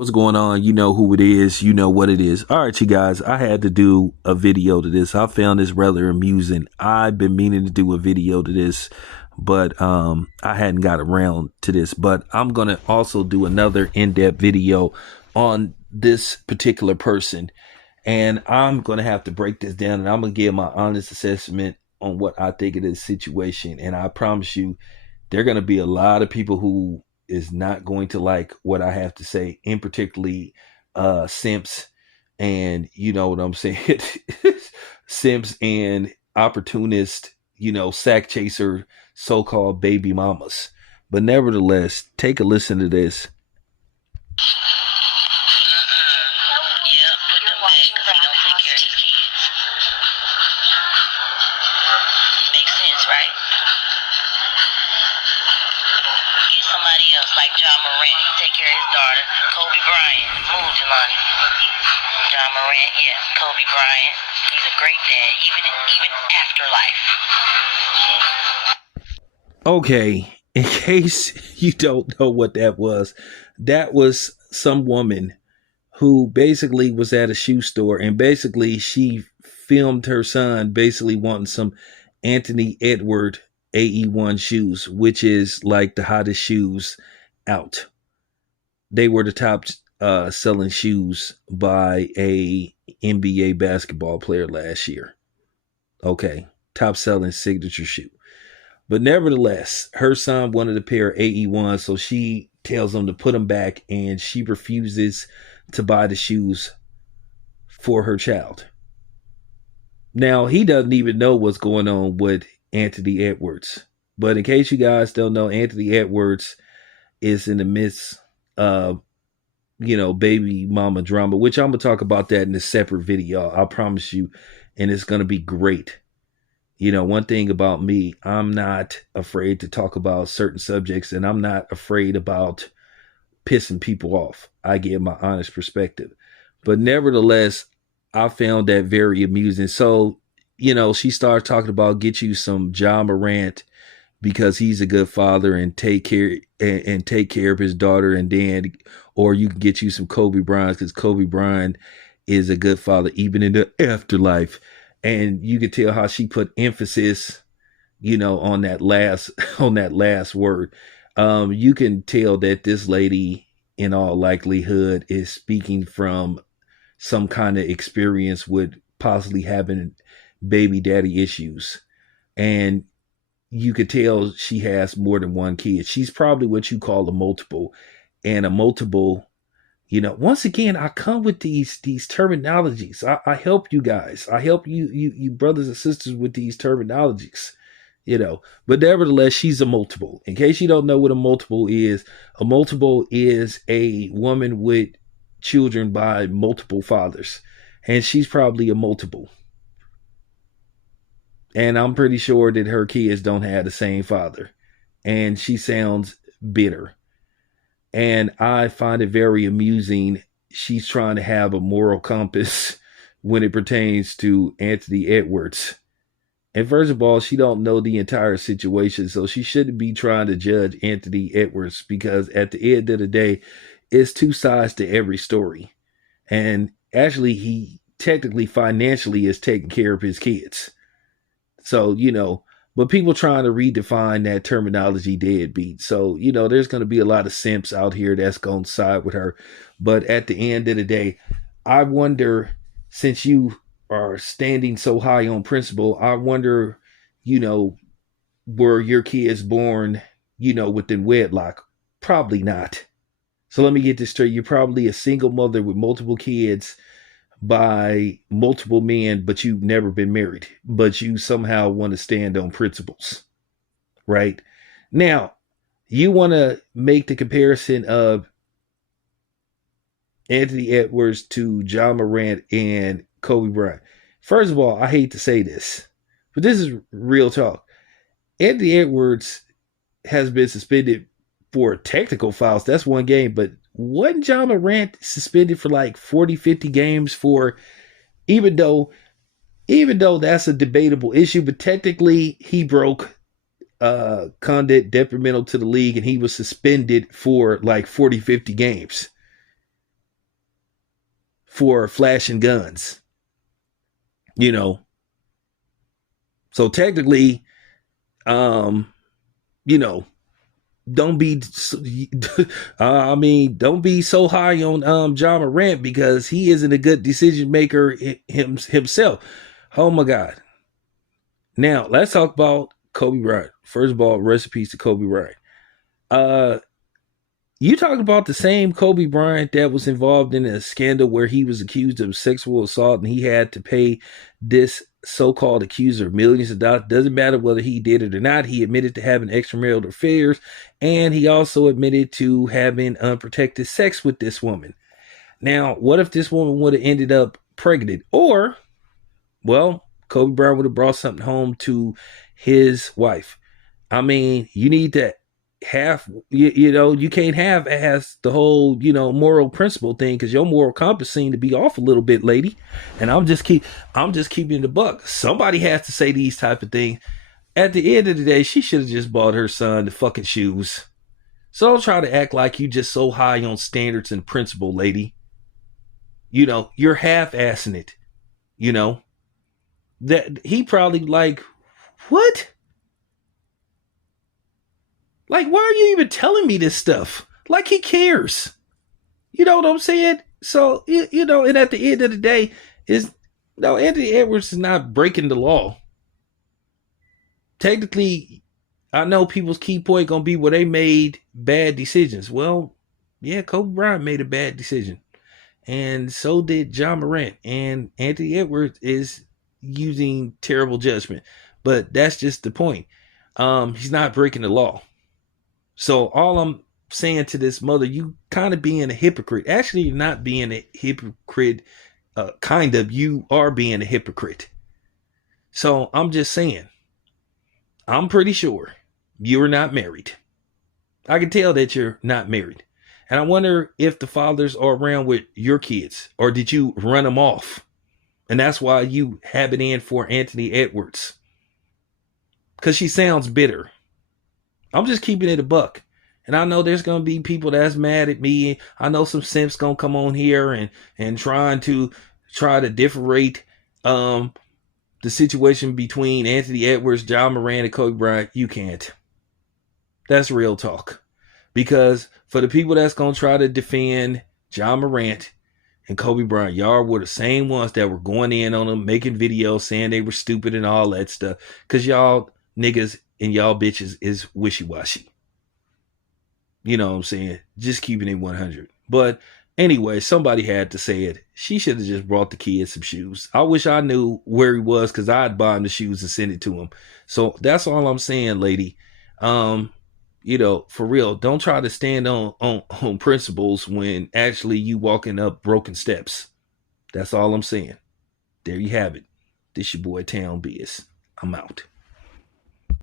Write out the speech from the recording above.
What's going on? You know who it is. You know what it is. All right, you guys, I had to do a video to this. I found this rather amusing. I've been meaning to do a video to this, but I hadn't got around to this. But I'm going to also do another in-depth video on this particular person. And I'm going to have to break this down and I'm going to give my honest assessment on what I think of this situation. And I promise you, there are going to be a lot of people who is not going to like what I have to say, in particularly simps, and you know what I'm saying, simps and opportunist, sack chaser, so-called baby mamas. But nevertheless, take a listen to this. Yep, put them back because he don't take care of his kids. Makes sense, right? Get somebody else like John Morant. He take care of his daughter. Kobe Bryant. Move, Jelani. John Morant, yeah. Kobe Bryant. He's a great dad, even after life. Okay, in case you don't know what that was some woman who basically was at a shoe store and basically she filmed her son basically wanting some Anthony Edward AE1 shoes, which is like the hottest shoes out. They were the top selling shoes by a NBA basketball player last year. Okay, top selling signature shoe. But nevertheless, her son wanted a pair of AE1, so she tells him to put them back, and she refuses to buy the shoes for her child. Now, he doesn't even know what's going on with Anthony Edwards. But in case you guys don't know, Anthony Edwards is in the midst of, baby mama drama, which I'm going to talk about that in a separate video. I promise you. And it's going to be great. One thing about me, I'm not afraid to talk about certain subjects, and I'm not afraid about pissing people off. I give my honest perspective. But nevertheless, I found that very amusing. So, she started talking about get you some John Morant because he's a good father and take care of his daughter, and then, or you can get you some Kobe Bryant because Kobe Bryant is a good father even in the afterlife. And you could tell how she put emphasis, on that last word. You can tell that this lady, in all likelihood, is speaking from some kind of experience with possibly having baby daddy issues. And you could tell she has more than one kid. She's probably what you call a multiple. And a multiple, once again, I come with these terminologies. I help you guys. I help you brothers and sisters with these terminologies, But nevertheless, she's a multiple. In case you don't know what a multiple is a woman with children by multiple fathers. And she's probably a multiple. And I'm pretty sure that her kids don't have the same father. And she sounds bitter. And I find it very amusing. She's trying to have a moral compass when it pertains to Anthony Edwards. And first of all, she don't know the entire situation, so she shouldn't be trying to judge Anthony Edwards because at the end of the day, it's two sides to every story. And actually, he technically financially is taking care of his kids. So, but people trying to redefine that terminology deadbeat. So, there's going to be a lot of simps out here that's going to side with her. But at the end of the day, I wonder, since you are standing so high on principle, I wonder, were your kids born, within wedlock? Probably not. So let me get this straight. You're probably a single mother with multiple kids by multiple men, but you've never been married, but you somehow want to stand on principles, right? Now, you want to make the comparison of Anthony Edwards to John Morant and Kobe Bryant. First of all, I hate to say this, but this is real talk. Anthony Edwards has been suspended for technical fouls. That's one game, but wasn't John Morant suspended for like 40, 50 games for, even though that's a debatable issue, but technically he broke conduct detrimental to the league and he was suspended for like 40, 50 games. for flashing guns. You know, so technically, um, you know, don't be I mean, don't be so high on John Morant because he isn't a good decision maker himself. Oh my god. Now let's talk about Kobe Bryant. First of all, recipes to Kobe Bryant. Uh you talked about the same Kobe Bryant that was involved in a scandal where he was accused of sexual assault and he had to pay this so-called accuser millions of dollars. Doesn't matter whether he did it or not. He admitted to having extramarital affairs, and he also admitted to having unprotected sex with this woman. Now, what if this woman would have ended up pregnant? Or, well, Kobe Bryant would have brought something home to his wife. I mean, you need to you can't have as the whole moral principle thing because your moral compass seemed to be off a little bit, lady. And I'm just keeping the buck. Somebody has to say these type of things. At the end of the day, she should have just bought her son the fucking shoes. So don't try to act like you just so high on standards and principle, lady. You're half-assing it. That he probably like, what? Like, why are you even telling me this stuff? Like, he cares. You know what I'm saying? So, and at the end of the day, Anthony Edwards is not breaking the law. Technically, I know people's key point going to be where they made bad decisions. Well, yeah, Kobe Bryant made a bad decision. And so did John Morant. And Anthony Edwards is using terrible judgment. But that's just the point. He's not breaking the law. So all I'm saying to this mother, you kind of being a hypocrite. Actually, you're not being a hypocrite. Kind of, you are being a hypocrite. So I'm just saying, I'm pretty sure you are not married. I can tell that you're not married. And I wonder if the fathers are around with your kids, or did you run them off? And that's why you have it in for Anthony Edwards. Because she sounds bitter. I'm just keeping it a buck. And I know there's going to be people that's mad at me. I know some simps going to come on here and try to differentiate the situation between Anthony Edwards, John Morant, and Kobe Bryant. You can't. That's real talk. Because for the people that's going to try to defend John Morant and Kobe Bryant, y'all were the same ones that were going in on them, making videos saying they were stupid and all that stuff. Because y'all niggas and y'all bitches is wishy-washy. You know what I'm saying? Just keeping it 100. But anyway, somebody had to say it. She should have just brought the kids some shoes. I wish I knew where he was because I'd buy him the shoes and send it to him. So that's all I'm saying, lady. For real, don't try to stand on principles when actually you walking up broken steps. That's all I'm saying. There you have it. This your boy Town Biz. I'm out.